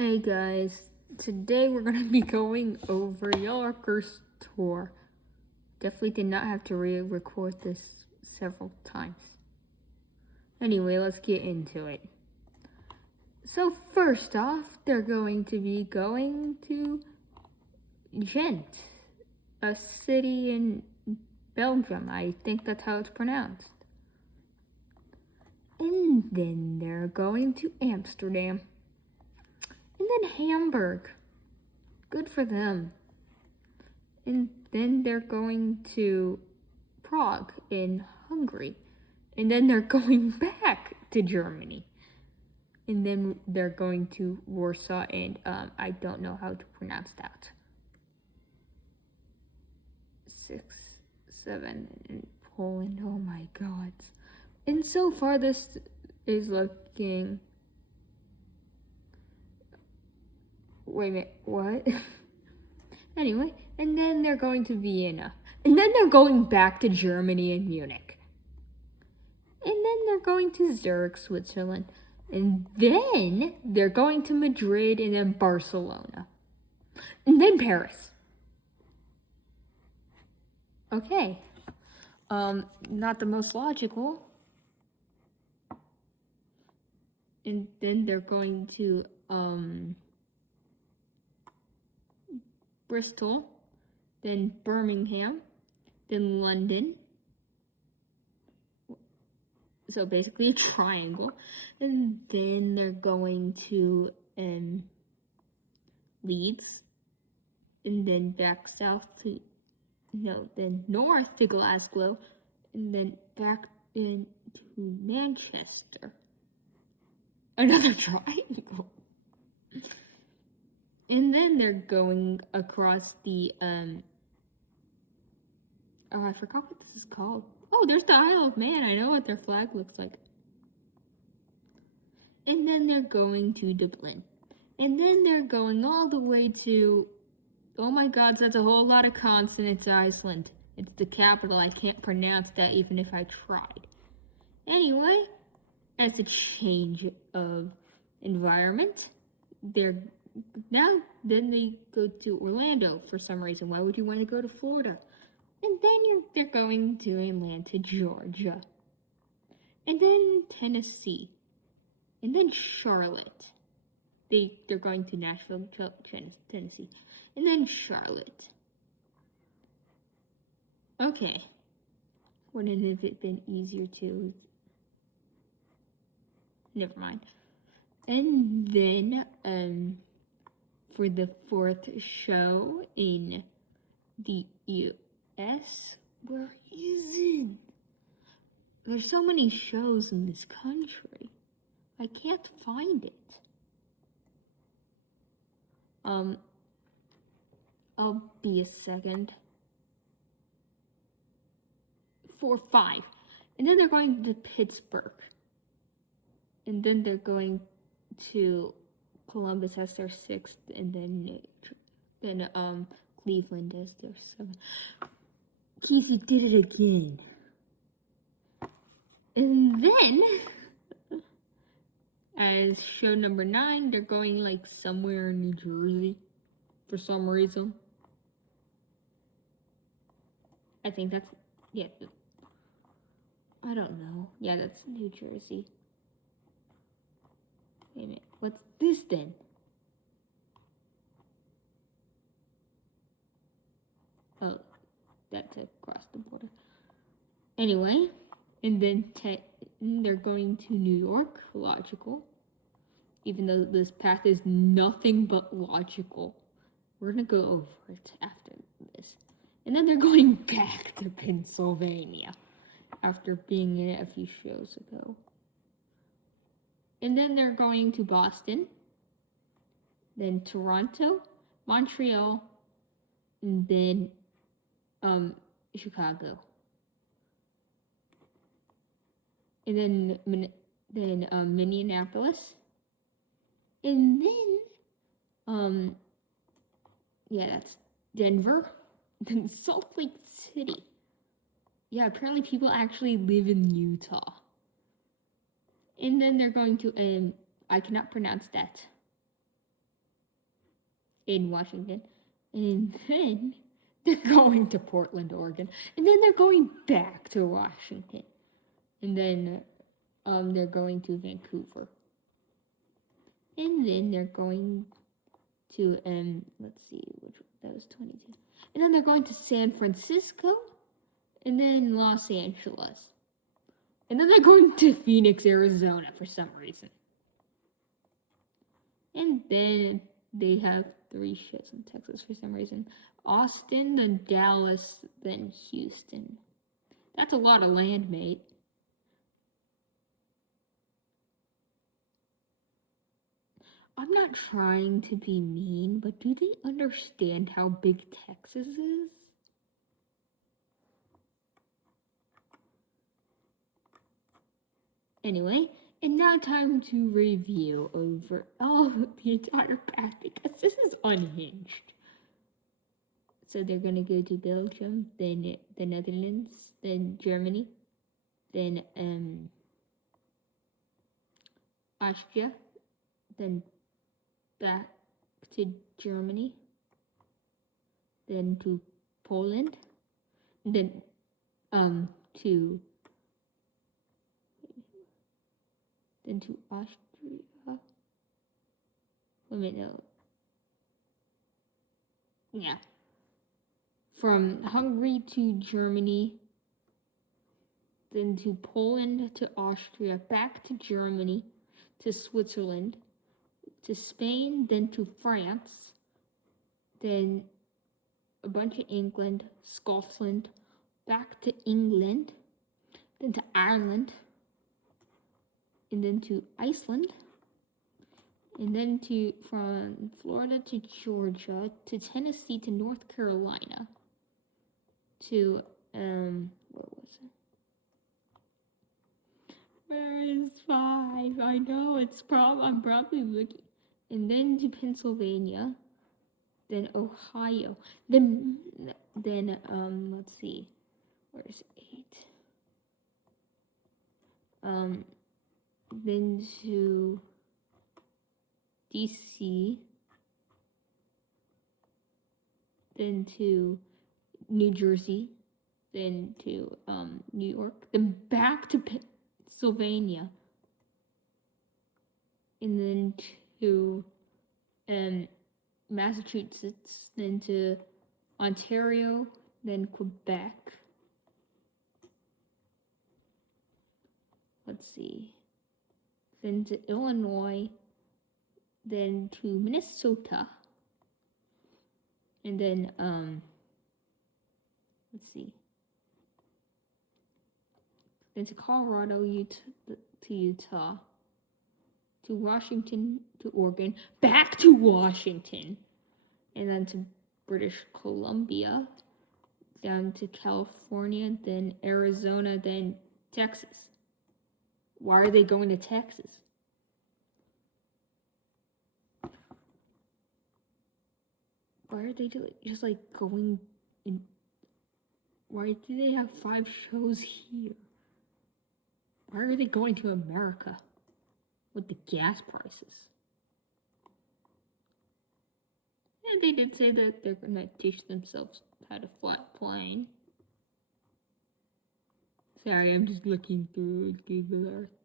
Hey guys, today we're gonna be going over Yellerker's tour. Definitely did not have to re-record this several times. Anyway, let's get into it. So first off, they're going to be going to Ghent, a city in Belgium. I think that's how it's pronounced. And then they're going to Amsterdam. And then Hamburg. Good for them. And then they're going to Prague in Hungary. And then they're going back to Germany. And then they're going to Warsaw and I don't know how to pronounce that. 6, 7, and Poland. Oh my god. And so far this is looking... Wait a minute, what? Anyway, and then they're going to Vienna. And then they're going back to Germany and Munich. And then they're going to Zurich, Switzerland. And then they're going to Madrid and then Barcelona. And then Paris. Okay. Not the most logical. And then they're going to Bristol, then Birmingham, then London. So basically a triangle. And then they're going to Leeds. And then back south to, then north to Glasgow. And then back into Manchester. Another triangle. And then they're going across the, oh, I forgot what this is called. Oh, there's the Isle of Man. I know what their flag looks like. And then they're going to Dublin. And then they're going all the way to, oh my god, that's a whole lot of consonants, Iceland. It's the capital. I can't pronounce that even if I tried. Anyway, as a change of environment, then they go to Orlando for some reason. Why would you want to go to Florida? And then they're going to Atlanta, Georgia. And then Tennessee. And then Charlotte. They're going to Nashville, Tennessee. And then Charlotte. Okay. Wouldn't it have been easier to... Never mind. And then, for the fourth show in the U.S., where is it? There's so many shows in this country. I can't find it. I'll be a second. 4, 5. And then they're going to Pittsburgh. And then they're going to Columbus as their 6th, and then Cleveland as their 7th. Casey did it again. And then, as show number 9, they're going like somewhere in New Jersey for some reason. I think that's, yeah, I don't know. Yeah, that's New Jersey. Wait a minute, what's this then? Oh, that's across the border. Anyway, and then they're going to New York, logical. Even though this path is nothing but logical. We're gonna go over it after this. And then they're going back to Pennsylvania after being in it a few shows ago. And then they're going to Boston, then Toronto, Montreal, and then Chicago. And then Minneapolis. And then yeah, that's Denver. Then Salt Lake City. Yeah, apparently people actually live in Utah. And then they're going to I cannot pronounce that. in Washington. And then they're going to Portland, Oregon. And then they're going back to Washington. And then they're going to Vancouver. And then they're going to, let's see, that was 22. And then they're going to San Francisco. And then Los Angeles. And then they're going to Phoenix, Arizona for some reason. And then they have 3 shows in Texas for some reason. Austin, then Dallas, then Houston. That's a lot of land, mate. I'm not trying to be mean, but do they understand how big Texas is? Anyway, and now time to review over the entire path because this is unhinged. So they're gonna go to Belgium, then the Netherlands, then Germany, then Austria, then back to Germany, then to Poland, then to Austria. Wait a minute, no. Yeah. From Hungary to Germany, then to Poland, to Austria, back to Germany, to Switzerland, to Spain, then to France, then a bunch of England, Scotland, back to England, then to Ireland, and then to Iceland, and then from Florida to Georgia, to Tennessee, to North Carolina, to where was it? Where is 5? I know I'm probably looking. And then to Pennsylvania, then Ohio, then let's see, where's 8? Then to DC, then to New Jersey, then to New York, then back to Pennsylvania, and then to Massachusetts, then to Ontario, then Quebec. Let's see. Then to Illinois, then to Minnesota, and then let's see. Then to Colorado, Utah, to Washington, to Oregon, back to Washington, and then to British Columbia, down to California, then Arizona, then Texas. Why are they going to Texas? Why are they just like going in? Why do they have 5 shows here? Why are they going to America with the gas prices? And they did say that they're gonna teach themselves how to fly a plane. Sorry, I'm just looking through Google Earth.